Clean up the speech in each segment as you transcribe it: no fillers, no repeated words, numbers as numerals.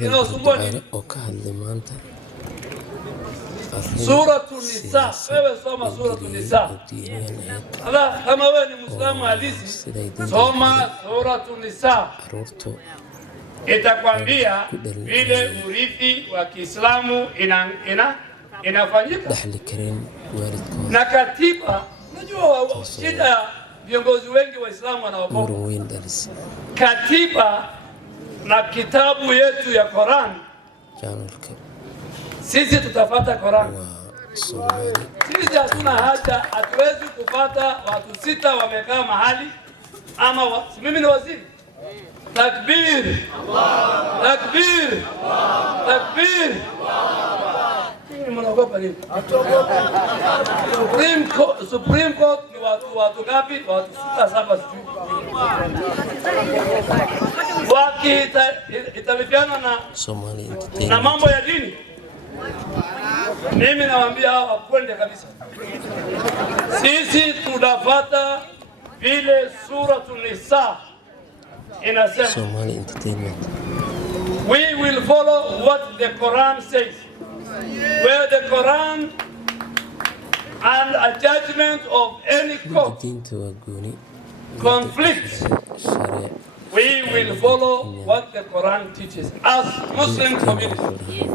inasumbua nini? Suratul Nisa, wewe soma Suratul Nisa. Kama wewe ni Muislamu halisi, soma Suratul Nisa. Itakwambia vile urithi wa Kiislamu inafanyika. Na katiba, unajua shida viongozi wengi Waislamu wanaogopa katiba na kitabu yetu ya Qur'an. Sisi tutafata Qur'an. Sisi hatuna haja, hatuwezi kupata watu sita wamekaa mahali ama mimi ni waziri. Takbir! Allah! Takbir! Allah! Takbir! Allah! Mnaogopa nini? Supreme Court ni watu ngapi? Watu 6-7 italifiana na mambo ya dini. Mimi nawaambia hawa kwende kabisa. Sisi tunafuata vile Suratul Nisa inasema. We will follow what the Quran says. Where the Quran and a judgment of any court conflict, we will follow what the Quran teaches as Muslim community.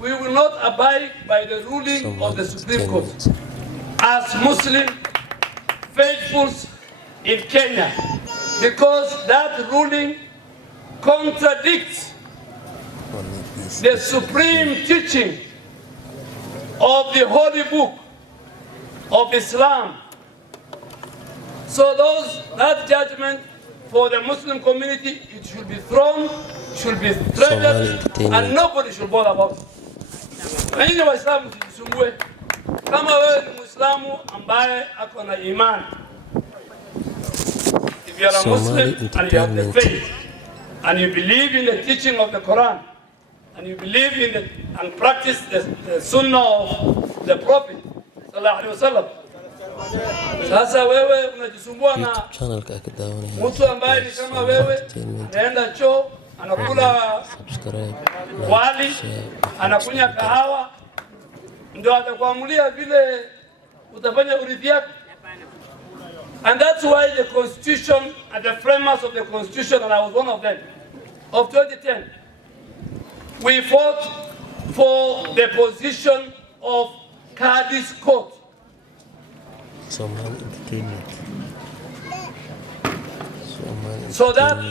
We will not abide by the ruling of the Supreme Court as Muslim faithfuls in Kenya, because that ruling contradicts the supreme teaching of the Holy Book of Islam. So that judgment for the Muslim community, it should be thrown, should be treasured, and nobody should bother about it. Wengine Waislamu msisumbue. Kama wewe ni Muislamu ambaye ako na imani, if you are a Muslim and you have the faith and you believe in the teaching of the Quran and you believe in and practice the Sunnah of the Prophet sallallahu alaihi wasallam, sasa wewe unajisumbua na mtu ambaye ni kama wewe, anaenda choo, anakula wali, anakunywa kahawa, ndio atakuamulia vile utafanya urithi yako. And that's why the Constitution and the framers of the Constitution, and I was one of them, of 2010, we fought for the position of Qadi's Court. So that